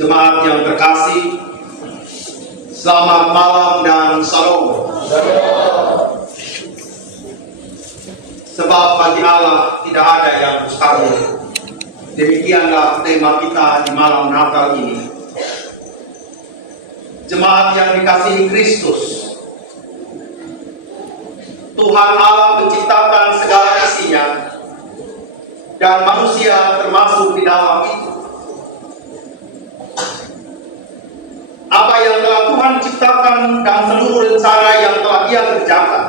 Jemaat yang terkasih, selamat malam dan salam. Sebab bagi Allah tidak ada yang mustahil. Demikianlah tema kita di malam Natal ini. Jemaat yang dikasihi Kristus, Tuhan Allah menciptakan segala isinya, dan manusia termasuk di dalam itu. Apa yang telah Tuhan ciptakan dan seluruh rencana yang telah Dia kerjakan,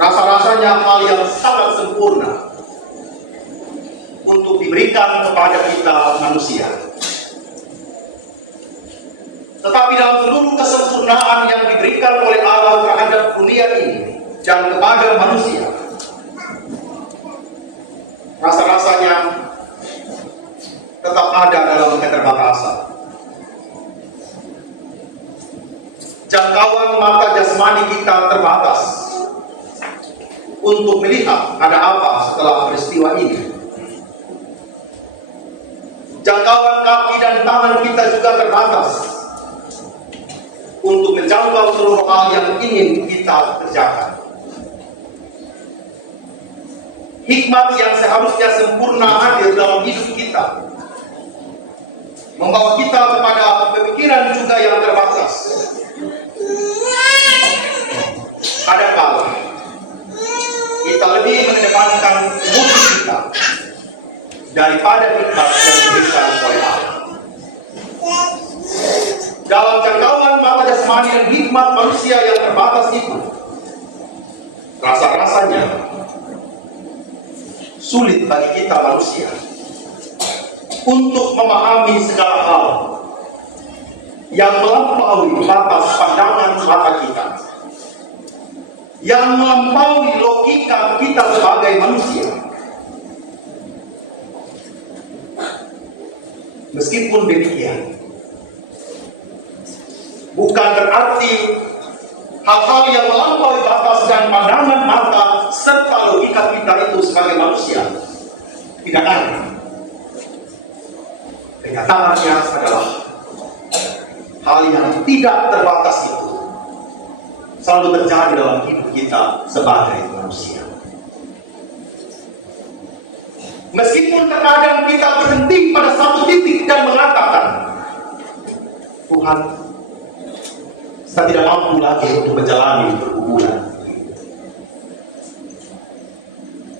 rasa-rasanya hal yang sangat sempurna untuk diberikan kepada kita manusia. Tetapi dalam seluruh kesempurnaan yang diberikan oleh Allah terhadap dunia ini dan kepada manusia, rasa-rasanya tetap ada dalam keterbatasan. Jangkauan mata jasmani kita terbatas untuk melihat ada apa setelah peristiwa ini. Jangkauan kaki dan tangan kita juga terbatas untuk menjangkau seluruh hal yang ingin kita kerjakan. Hikmat yang seharusnya sempurna hadir dalam hidup kita, membawa kita kepada pemikiran juga yang terbatas. Kadang-kala kita lebih mengedepankan emosi kita daripada hikmat yang diberikan oleh Allah. Dalam jangkauan mata jasmani dan hikmat manusia yang terbatas itu, rasa-rasanya sulit bagi kita manusia untuk memahami segala hal yang melampaui batas pandangan mata kita, yang melampaui logika kita sebagai manusia. Meskipun demikian, bukan berarti hal-hal yang melampaui batas dan pandangan mata serta logika kita itu sebagai manusia tidak ada. Kenyataannya adalah hal yang tidak terbatas itu selalu terjadi dalam hidup kita sebagai manusia. Meskipun terkadang kita berhenti pada satu titik dan mengatakan, Tuhan, saya tidak mampu lagi untuk menjalani pergumulan.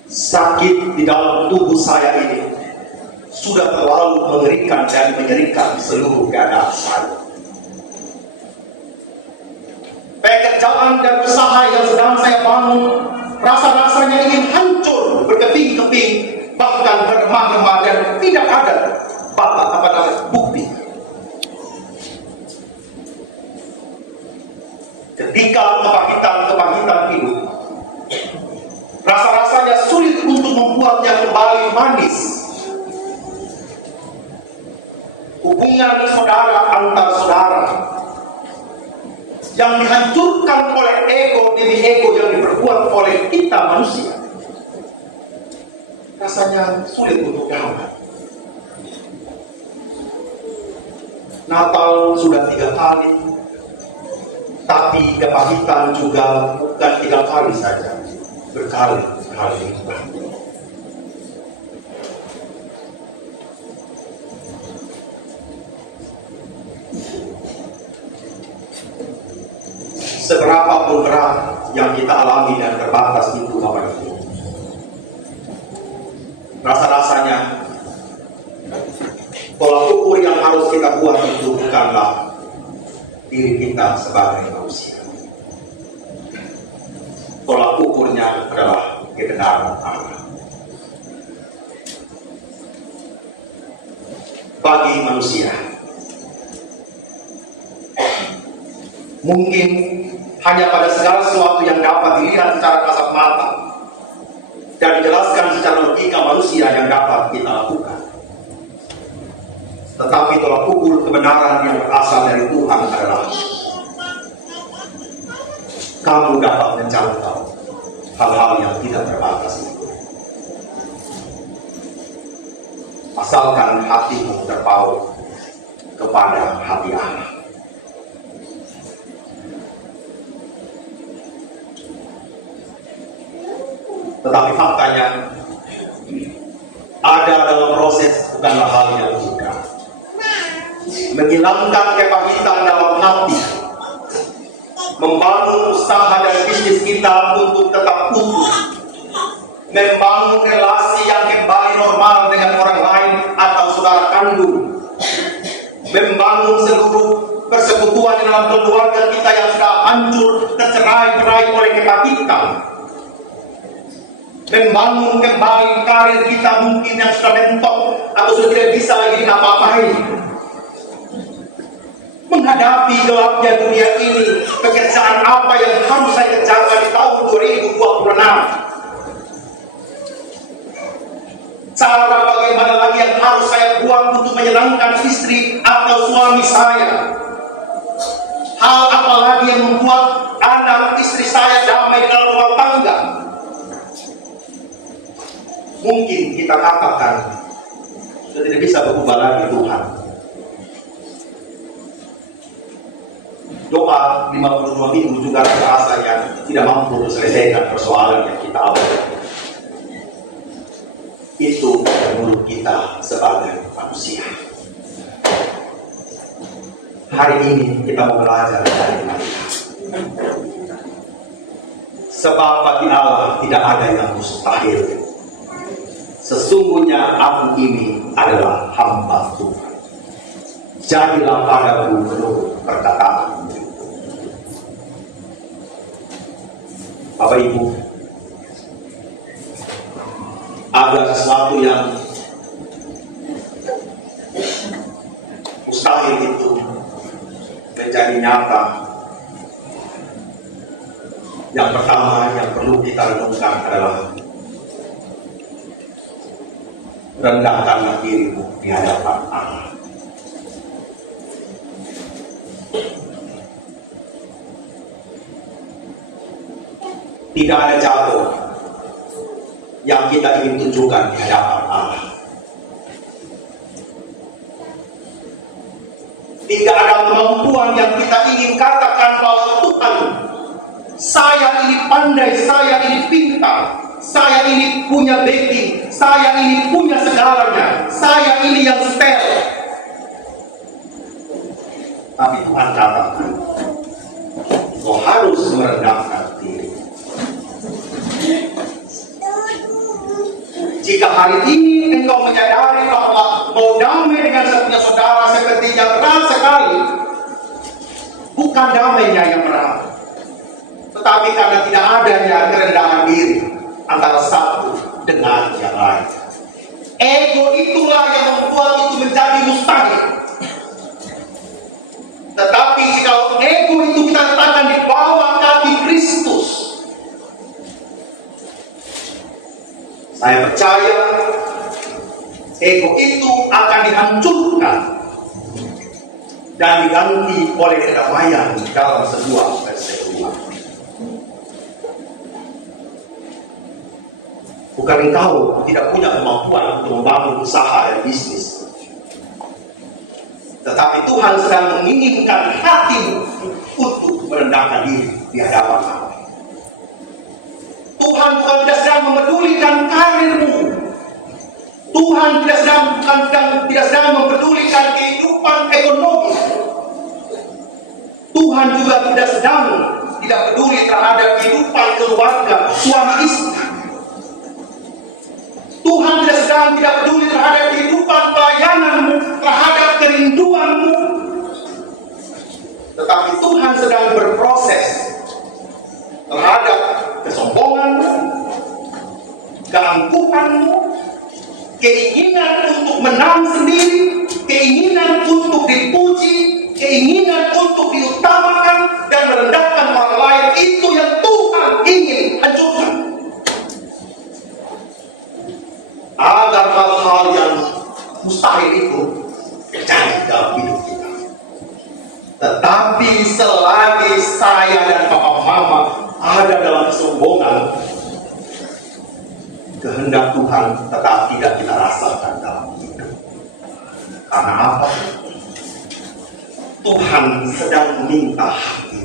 Sakit di dalam tubuh saya ini sudah terlalu mengerikan dan menyerikan seluruh keadaan saya. Pekerjaan dan usaha yang sedang saya bangun, rasa-rasanya ingin hancur, berkeping-keping, bahkan beremah-emah dan tidak ada bukti. Ketika kebangkitan hidup, rasa-rasanya sulit untuk membuatnya kembali manis. Hubungan saudara antar saudara yang dihancurkan oleh ego demi ego yang diperbuat oleh kita manusia, rasanya sulit untuk dihangat. Natal sudah 3 kali, tapi kebangkitan juga bukan 3 kali saja, berkali-kali lipat. Seberapapun berat yang kita alami dan terbatas itu Bapak Ibu, rasa-rasanya tolak ukur yang harus kita buat itu bukanlah diri kita sebagai manusia. Tolak ukurnya adalah kebenaran Allah. Bagi manusia, mungkin hanya pada segala sesuatu yang dapat dilihat secara kasat mata dan dijelaskan secara logika manusia yang dapat kita lakukan. Tetapi tolak ukur kebenaran yang berasal dari Tuhan adalah kamu dapat menjangkau hal-hal yang tidak terbatas itu. asalkan hatimu terpaut kepada hati Allah. Tetapi faktanya, ada dalam proses bukanlah hal yang mudah. Menghilangkan kepahitan dalam hati, membangun usaha dan bisnis kita untuk tetap utuh, membangun relasi yang kembali normal dengan orang lain atau saudara kandung, membangun seluruh persekutuan dalam keluarga kita yang sudah hancur, tercerai-berai oleh kepahitan, membangun kembali karir kita mungkin yang sudah mentok atau sudah tidak bisa lagi apa-apain, menghadapi gelapnya dunia ini. Pekerjaan apa yang harus saya kerjakan di tahun 2026? Cara bagaimana lagi yang harus saya buat untuk menyenangkan istri atau suami saya? Hal apa lagi yang membuat anak istri saya damai dalam rumah tangga? Mungkin kita katakan sudah tidak bisa berubah lagi Tuhan. Doa 52 minggu juga terasa yang tidak mampu selesaikan persoalan yang kita alami. Itu menurut kita sebagai manusia. Hari ini kita mau belajar dari mereka. Sebab bagi Allah tidak ada yang mustahil. Sesungguhnya aku ini adalah hamba Tuhan. Jadilah padaku menurut perkataan. Bapak Ibu, ada sesuatu yang mustahil itu menjadi nyata. Yang pertama yang perlu kita renungkan adalah rendahkanlah dirimu di hadapan Allah. Tidak ada jatuh yang kita ingin tunjukkan di hadapan Allah. Tidak ada kemampuan yang kita ingin katakan bahwa Tuhan, saya ini pandai, saya ini pintar, saya ini punya backing, saya ini punya segalanya, saya ini yang setel. Tapi Tuhan katakan, kau harus merendahkan diri. Jika hari ini engkau menyadari bahwa mau damai dengan satunya saudara seperti yang berat sekali, bukan damainya yang berat, tetapi karena tidak adanya kerendahan diri antara satu dengan yang lain. Ego itulah yang membuat itu menjadi mustahil. Tetapi jika ego itu kita letakkan di bawah kaki Kristus, saya percaya ego itu akan dihancurkan dan diganti oleh kedamaian dalam sebuah persekutuan. Bukan engkau tidak punya kemampuan untuk membangun usaha dan bisnis, tetapi Tuhan sedang menginginkan hatimu untuk merendahkan diri di hadapan Allah. Tuhan bukan tidak sedang memedulikan karirmu. Tuhan tidak sedang mempedulikan kehidupan ekonomi. Tuhan juga tidak peduli terhadap kehidupan keluarga suami istri. Tuhan tidak peduli terhadap kehidupan pelayananmu, terhadap kerinduanmu. Tetapi Tuhan sedang berproses terhadap kesombonganmu, keangkuhanmu, keinginan untuk menang sendiri, keinginan untuk dipuji, keinginan untuk diutamakan dan merendahkan orang lain. Itu yang Tuhan ingin hancurkan. Agar hal-hal yang mustahil itu terjadi dalam hidup kita. Tetapi selagi saya dan papa mama ada dalam kesombongan, kehendak Tuhan tetap tidak kita rasakan dalam hidup. Karena apa? Tuhan sedang meminta hati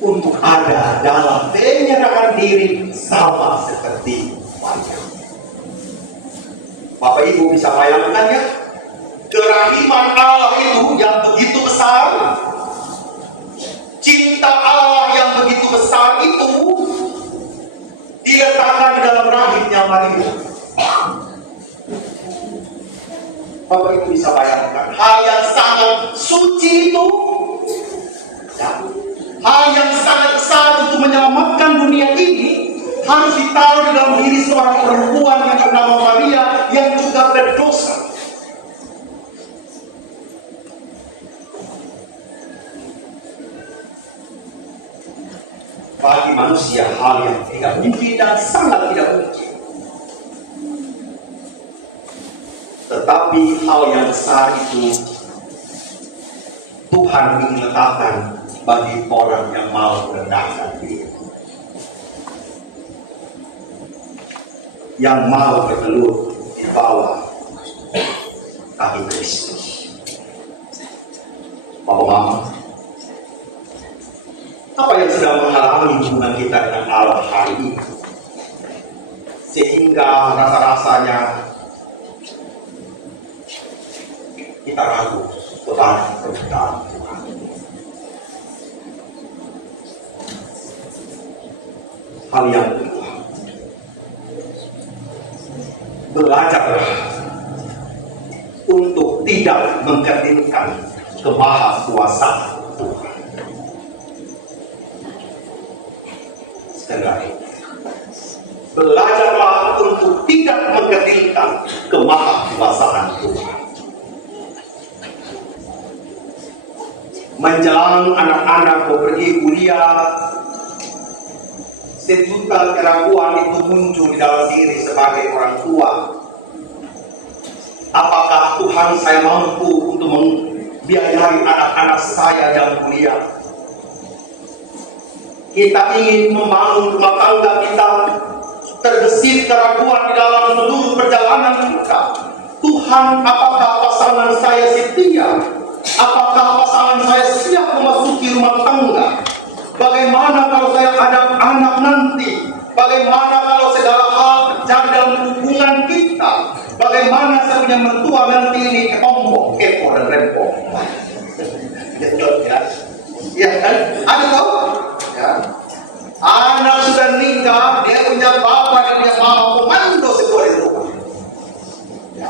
untuk ada dalam penyerahan diri sama seperti Maria. Bapak Ibu bisa bayangkan ya, kerahiman Allah itu yang begitu besar, cinta Allah yang begitu besar itu diletakkan di dalam rahimnya Maria. Bapak Ibu bisa bayangkan hal yang sangat suci itu, ya, hal yang sangat besar untuk menyelamatkan dunia ini harus ditaruh di dalam diri seorang perempuan yang bernama Maria yang juga berdosa. Bagi manusia hal yang tidak mungkin dan sangat tidak mungkin. Tetapi hal yang besar itu Tuhan ingin letakkan bagi orang yang mau merendahkan diri, yang mau bertelut di bawah kaki Kristus. Bapak Mama, apa yang sedang menghalangi hubungan kita dengan Allah hari ini, sehingga rasa-rasanya kita ragu kepada permintaan Tuhan? Hal yang kedua, belajarlah untuk tidak mengkerdilkan kemahakuasaan Tuhan. Sekali lagi, belajarlah untuk tidak mengkerdilkan kemahakuasaan Tuhan. Menjelang anak-anak mau pergi kuliah, sejuta keraguan itu muncul di dalam diri sebagai orang tua. Apakah Tuhan saya mampu untuk membiayai anak-anak saya yang kuliah? Kita ingin membangun rumah tangga kita, terbesit keraguan di dalam seluruh perjalanan kita. Tuhan, apakah pasangan saya setia? Apakah pasangan saya siap memasuki rumah tangga? Bagaimana kalau saya ada anak nanti? Bagaimana kalau segala hal terjadi dalam hubungan kita? Bagaimana saya punya mertua nanti ini kepompong, kepo dan rempong? Ya kan? Ada tahu? Ya. Anak sudah nikah, dia punya bapak dan punya mama, komando sebuah itu. Ya.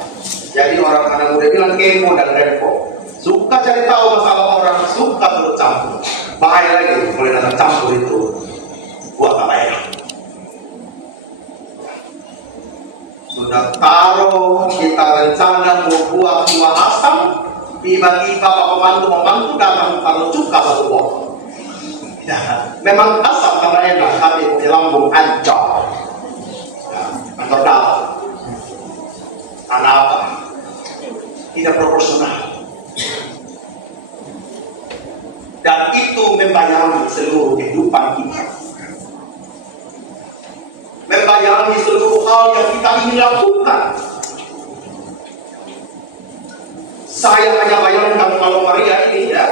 Jadi orang anak muda bilang kepo dan rempong. Suka cari tahu masalah orang, suka turut campur. Bahaya lagi, boleh datang campur itu buat apa ya? Sudah taruh, kita rencana mau buat buah asam, tiba-tiba pembantu datang taruh cuka satu botol. Ya, memang asam karena enak, tapi di lambung ancol. Ya, atau dalam. Karena apa? Tidak proporsional. Dan itu membayangi seluruh kehidupan kita, membayangi seluruh hal yang kita ingin lakukan. Saya hanya bayangkan kalau Maria ini ya,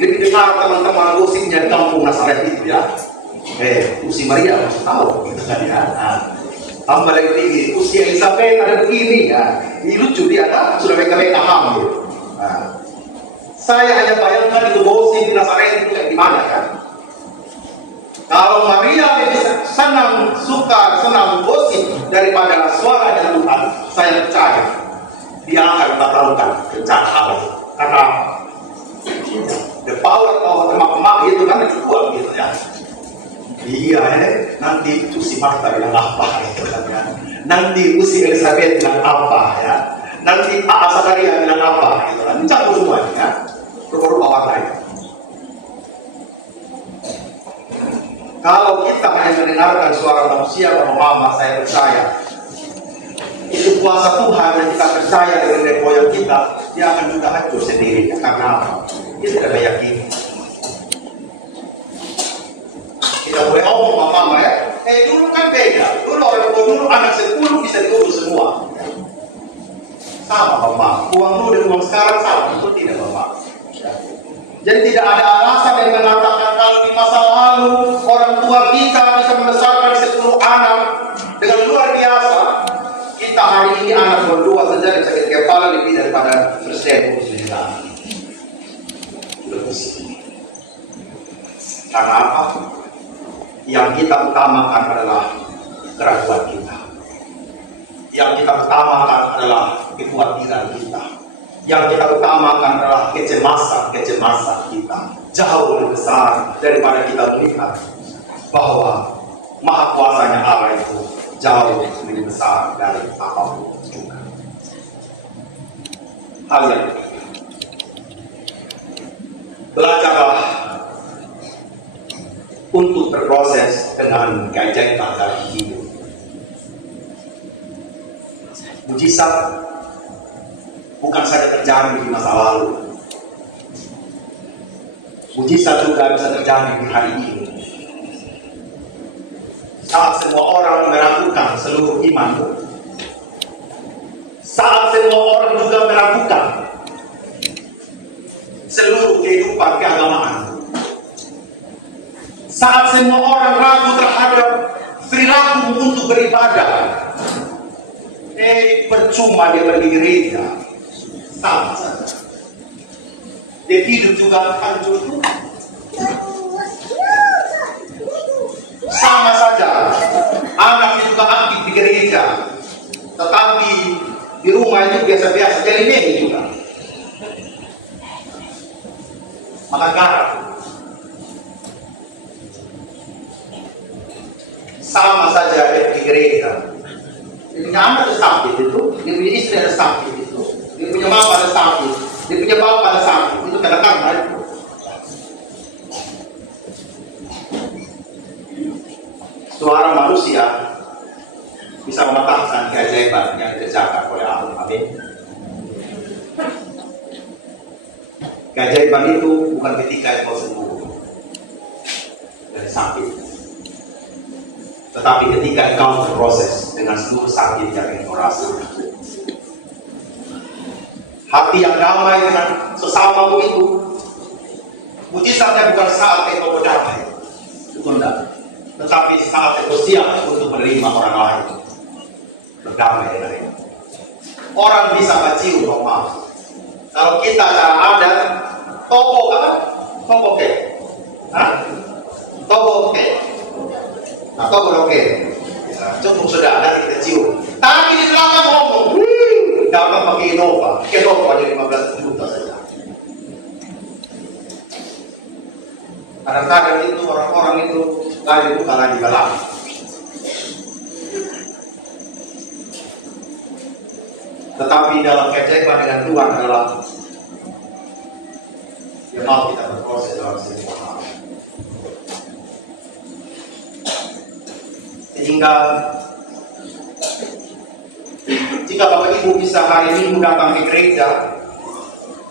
lebih dengar teman-teman gosipnya di kampung Nazaret itu ya, usia Maria masih tahu gitu kan ya. Tambah lagi tinggi, usia Elizabeth ada begini ya, ini lucu dia kan sudah mereka hamil. Saya hanya bayangkan itu gosip di Nazaret itu kayak gimana kan? Kalau Maria lebih senang gosip daripada suara dari Tuhan, saya percaya dia akan membatalkan rencana Allah. Karena the power of emak-emak itu kan dijual gitu ya. Iya nanti itu si Martha bilang apa gitu kan ya. Nanti si Elizabeth bilang apa ya. Nanti Pak Zakaria bilang apa gitu kan. Campur semuanya ya. Berubah warnanya. Kalau kita hanya mendengarkan suara manusia, mama saya percaya itu kuasa Tuhan yang kita percaya dengan nenek moyang kita, dia akan juga hancur sendiri. Karena apa? Dia tidak meyakini. Kita boleh ngomong mama ya. Dulu kan beda. Dulu orang dulu anak 10 bisa diurus semua. Sama Bapak, uang dulu dan uang sekarang sama, itu tidak Bapak. Jadi tidak ada alasan yang mengatakan kalau di masa lalu orang tua kita bisa membesarkan 10 anak dengan luar biasa. Kita hari ini anak berdua saja yang sakit kepala lebih daripada presiden kita. Karena apa? Yang kita utamakan adalah keraguan kita. Yang kita utamakan adalah kekhawatiran kita. Yang kita utamakan adalah kecemasan kita. Jauh lebih besar daripada kita melihat bahwa maha kuasanya Allah itu jauh lebih besar dari apapun juga. Hal yang belajarlah untuk berproses dengan keajaiban dalam hidup. Mujizat bukan saja terjadi di masa lalu, mujizat juga bisa terjadi di hari ini. Saat semua orang meragukan seluruh imanmu, saat semua orang juga meragukan seluruh kehidupan keagamaan, saat semua orang ragu terhadap perilaku untuk beribadah, percuma dia pergi gereja, sama saja. Dia hidup juga hancur, sama saja. Anaknya juga aktif di gereja, tetapi di rumah itu biasa-biasa, jadi ini juga. Maka garap. Sama saja dia di gereja. Dia punya anak ada sakit itu, dia punya istri ada sakit itu, dia punya bapak ada sakit, dia punya bapak ada sakit, itu kadang-kadang itu. Suara manusia bisa mematahkan keajaiban yang dikerjakan oleh Allah. Amin. Keajaiban itu bukan ketika engkau sembuh dari sakit, tetapi ketika engkau berproses dengan seluruh sakit yang engkau rasakan. Hati yang damai dengan sesamamu itu, mujizatnya bukan saat engkau berdamai, itu tidak. Tetapi saat engkau siap untuk menerima orang lain, berdamai dengannya. Orang bisa mencium normal. Kalau kita tidak ada, toko apa? Toko ke? Toko ke? Atau oke, cukup sudah ada kita cium. Tapi di belakang ngomong, dapat pakai Innova aja 15 juta saja. Kadang-kadang itu orang-orang itu lagi bukan lagi dalam. Tetapi dalam keajaiban dengan Tuhan adalah yang mau kita berproses dalam semua hal. Sehingga jika Bapak Ibu bisa hari Minggu datang ke gereja,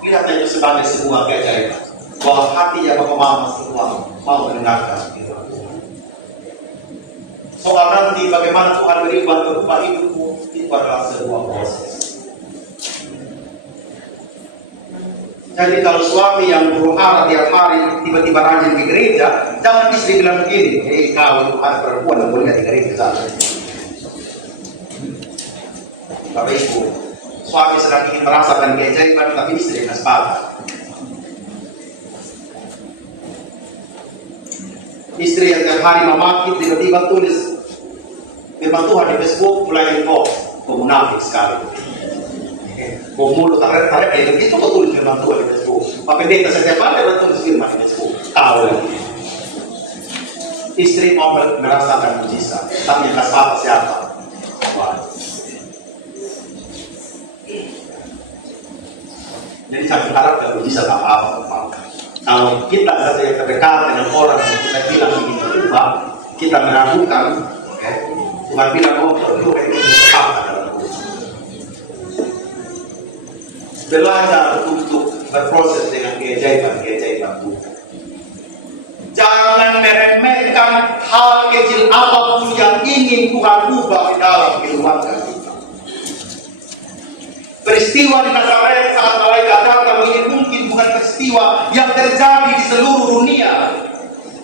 lihat itu sebagai sebuah keajaiban bahwa hati yang Bapak Mama semua mau mendengarkan. Soal nanti bagaimana Tuhan berikan kehidupan hidupmu, itu adalah sebuah proses. Jadi kalau suami yang berharap tiap hari tiba-tiba rajin ke gereja, jangan istri bilang begini, kau itu ada perempuan yang boleh di gereja sana. Bapak Ibu, suami sedang ingin merasakan keajaiban, tapi istri yang sepakat. Istri yang tiap hari memaki tiba-tiba tulis firman Tuhan di Facebook, mulai kok munafik sekali. Kau mulut tarik-tarik kayak begitu kau tulis firman Tuhan di Facebook. Pak Pendeta setiap hari dia tulis firman di Facebook. Tahu lagi. Istri mau merasakan mujizat, tapi yang salah siapa? Tuhan. Jadi saya mengharapkan mujizat apa-apa. Kalau kita saja yang terdekat dengan orang yang kita bilang begitu juga, kita meragukan, Tuhan bilang Tuhan itu sama dalam belajar untuk berproses dengan keajaiban Tuhan. Jangan meremehkan hal kecil apapun yang ingin Tuhan ubah di dalam kehidupan kita. Peristiwa di Nazaret saat malaikat datang ini mungkin bukan peristiwa yang terjadi di seluruh dunia.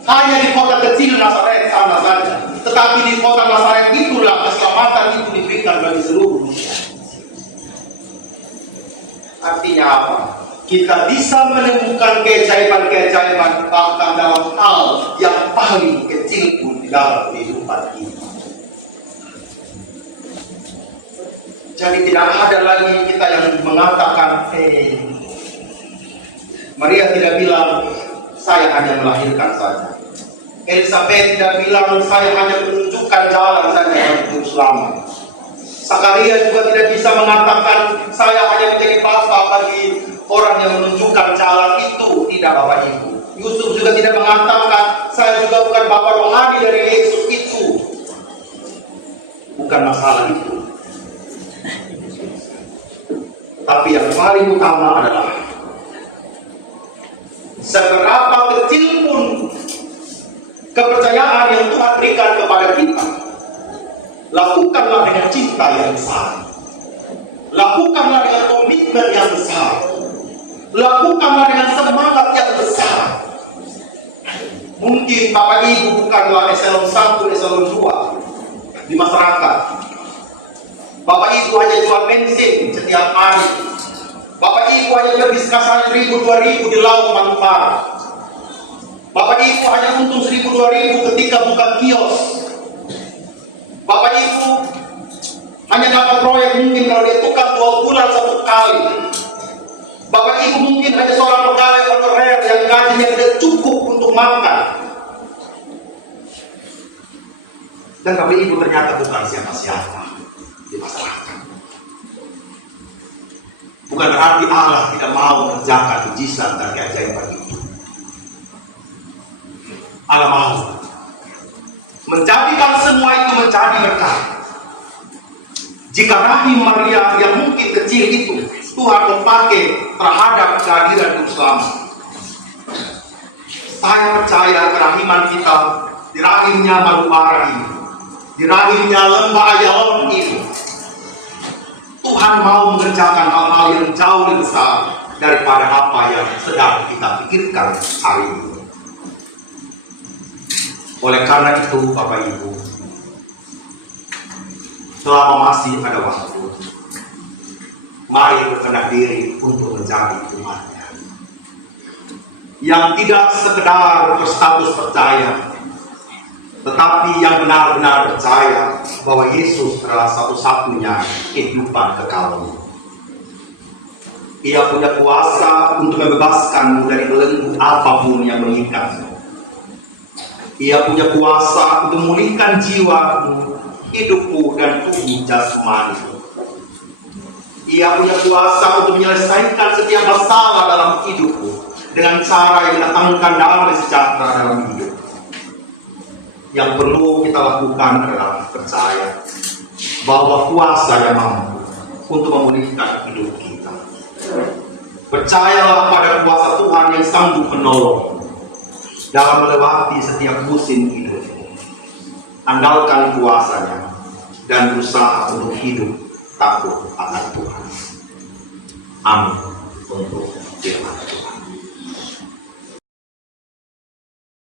Hanya di kota kecil Nazaret sana saja. Tetapi di kota Nazaret itulah keselamatan itu diberikan bagi seluruh dunia. Artinya apa? Kita bisa menemukan keajaiban-keajaiban bahkan dalam hal yang paling kecil pun di dalam kehidupan kita. Jadi tidak ada lagi kita yang mengatakan, Maria tidak bilang, saya hanya melahirkan saja. Elizabeth tidak bilang, saya hanya menunjukkan jalan saja untuk selamat. Zakaria juga tidak bisa mengatakan, saya hanya menjadi bapa bagi orang yang menunjukkan jalan itu. Tidak, Bapak Ibu. Yusuf juga tidak mengatakan, saya juga bukan bapa rohani dari Yesus itu. Bukan masalah itu. Tapi yang paling utama adalah seberapa kecil pun kepercayaan yang Tuhan berikan kepada kita, lakukanlah dengan cinta yang besar, lakukanlah dengan komitmen yang besar, lakukanlah dengan semangat yang besar. Mungkin Bapak Ibu bukanlah eselon 1, eselon 2 di masyarakat. Bapak Ibu hanya jual bensin setiap hari. Bapak Ibu hanya berbisnis 1.000, 2.000 di laut manfaat. Bapak Ibu hanya untung 1.000, 2.000 ketika buka kios. Bapak Ibu hanya dapat proyek mungkin kalau dia tukar 2 bulan 1 kali. Bapak Ibu mungkin hanya seorang pegawai honorer yang gajinya tidak cukup untuk makan. Dan Bapak Ibu ternyata bukan siapa-siapa di masyarakat. Bukan berarti Allah tidak mau mengerjakan mujizat dan keajaiban itu. Allah mau menjadikan semua itu menjadi berkat. Jika rahim Maria yang mungkin kecil itu Tuhan memakai terhadap kehadiran Juru Selamat, saya percaya kerahiman kita di rahimnya Madubara ini, di rahimnya Lembah Ayalon ini, Tuhan mau mengerjakan hal-hal yang jauh lebih besar daripada apa yang sedang kita pikirkan hari ini. Oleh karena itu, Bapak Ibu, selama masih ada waktu, mari berbenah diri untuk menjadi umatnya, yang tidak sekedar berstatus percaya, tetapi yang benar-benar percaya bahwa Yesus adalah satu-satunya kehidupan kekalnya. Ia punya kuasa untuk membebaskanmu dari belenggu apapun yang mengikat. Ia punya kuasa untuk memulihkan jiwamu, hidupmu, dan tubuh jasmani. Ia punya kuasa untuk menyelesaikan setiap masalah dalam hidupmu dengan cara yang mendatangkan damai sejahtera dalam hidup. Yang perlu kita lakukan adalah percaya bahwa kuasa yang mampu untuk memulihkan hidup kita. Percayalah pada kuasa Tuhan yang sanggup menolong dalam melewati setiap musim hidupmu. Andalkan kuasanya dan berusaha untuk hidup takut akan Tuhan. Amin. Untuk firman Tuhan.